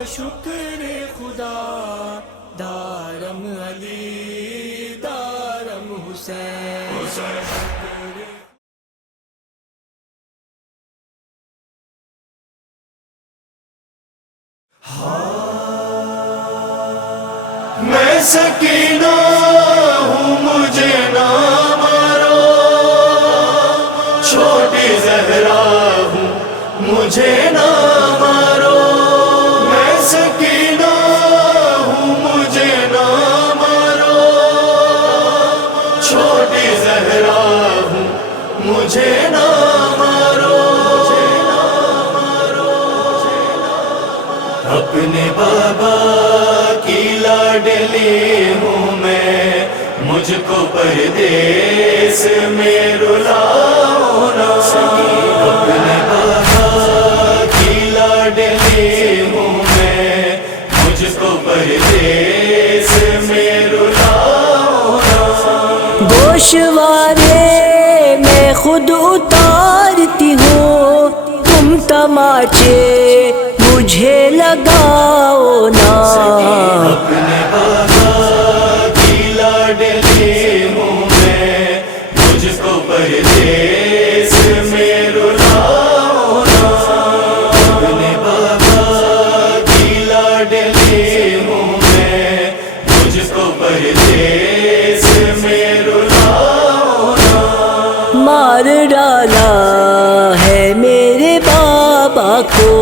شکر خدا دارم علی دارم حسین میں سکینہ ہوں مجھے نہ مارو، چھوٹی زہرا ہوں مجھے نہ مارو، میں سکینہ ہوں مجھے نہ مارو، چھوٹی زہرا ہوں مجھے نہ مارو، اپنے بابا کی لاڈلی ہوں میں، مجھ کو پردیس میں رلاؤ نا، اپنے بابا کی لاڈلی ہوں میں، مجھ کو پردیس میں رلاؤ نا، گوشوارے میں خود اتارتی ہوں، تم تماچے مجھے لگاؤ نا، اپنے بابا کی لاڈلی ہوں میں، مجھ کو پردیس میں رلاؤ نا، اپنے بابا کی لاڈلی ہوں میں، مجھ کو پردیس میں رلاؤ نا، مار ڈالا ہے میرے بابا کو،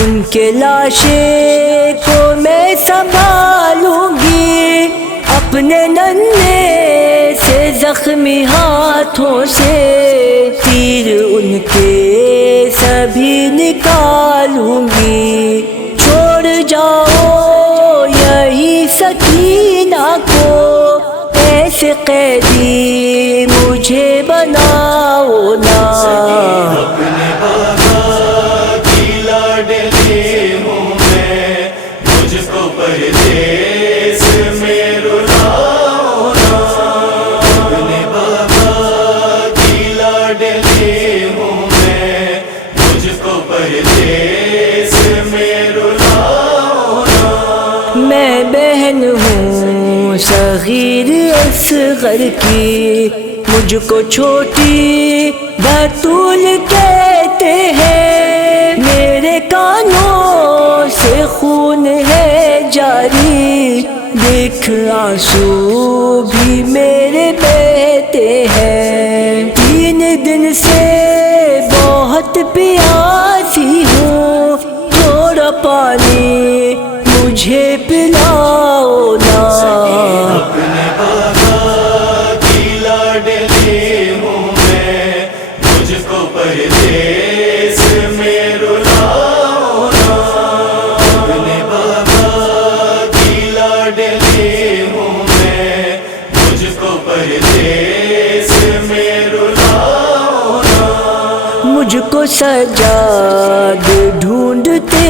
ان کے لاشے کو میں سنبھالوں گی، اپنے ننھے سے زخمی ہاتھوں سے تیر ان کے سبھی نکالوں گی، چھوڑ جاؤ یہی سکینہ کو، ایسے قیدی مجھے بناؤ نا، اپنے بابا کی لاڈلی ہوں میں، مجھ کو پردیس میں رلاؤ نا، اپنے بابا کی لاڈلی ہوں میں، مجھ کو پردیس میں رلاؤ نا، میں بہن ہوں صغیر اصغر کی، مجھ کو چھوٹی بطول کہتے ہیں، میرے کانوں سے خون ہے جاری، دیکھ آنسو بھی میرے بہتے ہیں، 3 دن سے بہت پیاسی ہوں، تھوڑا پانی مجھے پلاؤ نا، اپنے بابا کی لاڈلی ہوں میں، مجھ کو پردیس میں رلاؤ نا، اپنے بابا کی لاڈلی ہوں میں، مجھ کو پردیس میں رلاؤ نا، مجھ کو سجاد ڈھونڈتے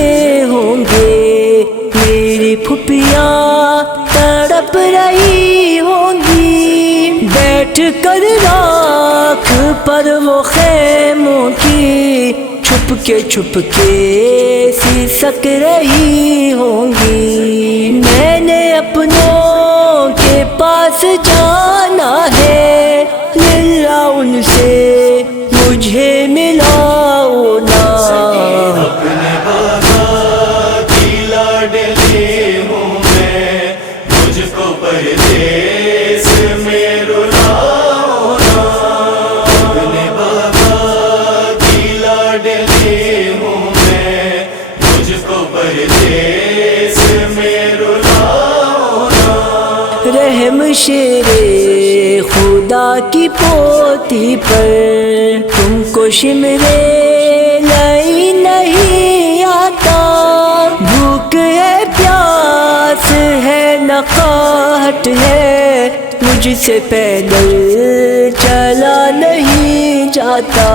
ہوں گے، میری پھپھیاں تڑپ رہی ہوں گی، بیٹھ کر راکھ پر وہ خیموں کی، چھپ کے سسک رہی ہوں گی، میں نے اپنوں کے پاس جانا ہے، للہ ان سے مجھے ملاؤ نا، اپنے بابا کی لاڈلی ہوں میں، مجھ کو پردیس میں رلاؤ نا، اپنے بابا کی لاڈلی ہوں میں، مجھ کو پردیس میں رلاؤ نا، رحم شیر خدا کی پوتی پر، تم کو شمرے لئی نہیں آتا، بھوک ہے پیاس ہے نقاہٹ ہے، مجھ سے پیدل چلا نہیں جاتا،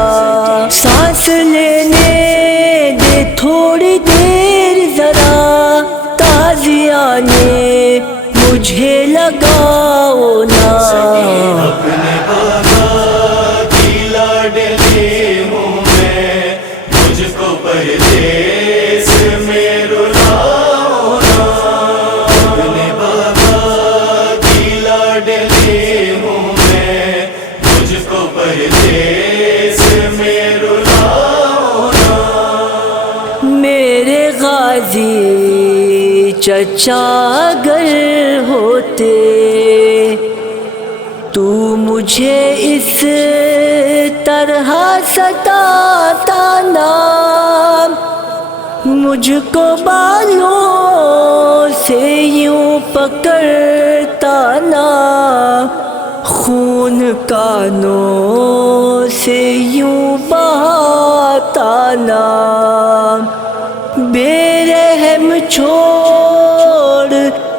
سانس لینے دے تھوڑی دیر ذرا، تازیانے مجھے لگاؤ نا، اپنے بابا کی لاڈلی ہوں میں، مجھ کو پردیس میں رلاؤ غازی چچا اگر ہوتے تو مجھے اس طرح ستاتا نا، مجھ کو بالوں سے یوں پکڑتا نا، خون کانوں سے یوں بہاتا نا، بے رحم چھوڑ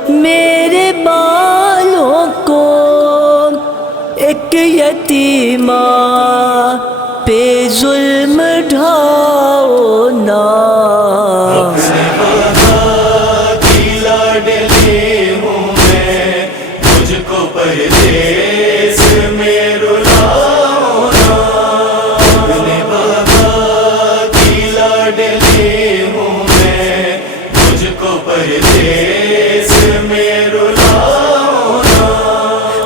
میرے بالوں کو، ایک یتیمہ پہ ظلم ڈھاؤ نا۔ اپنے بابا کی لاڈلی ہوں میں، مجھ کو پردیس میں رلاؤ نا۔ اپنے بابا کی لاڈلی ہوں میں، مجھ کو پردیس میں رلاؤ نا۔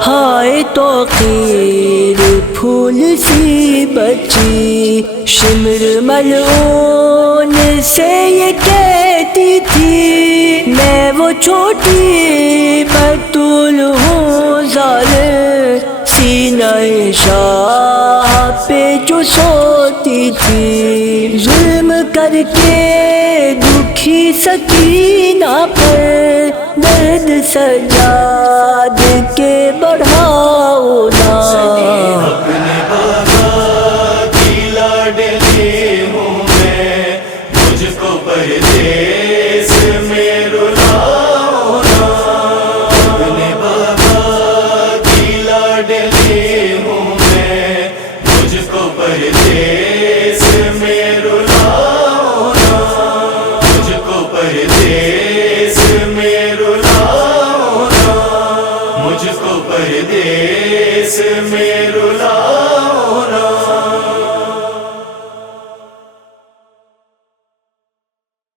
ہائے توقیر پھول سی بچی، شمر ملعون سے یہ کہتی تھی، میں وہ چھوٹی بطول ہوں ظالم، سینہ شاہ پہ جو سوتی تھی، ظلم کر کے دکھی سکینہ پر درد سجاد کے بڑھاؤ نا۔ اپنے بابا کی لاڈلی ہوں میں، مجھ کو پردیس میں رلاؤ نا۔ اپنے بابا کی لاڈلی ہوں میں، مجھ کو پردیس میں رلاؤ نا۔ مجھ کو پردیس میں رلاؤ نا، مجھ کو پردیس میں رلاؤ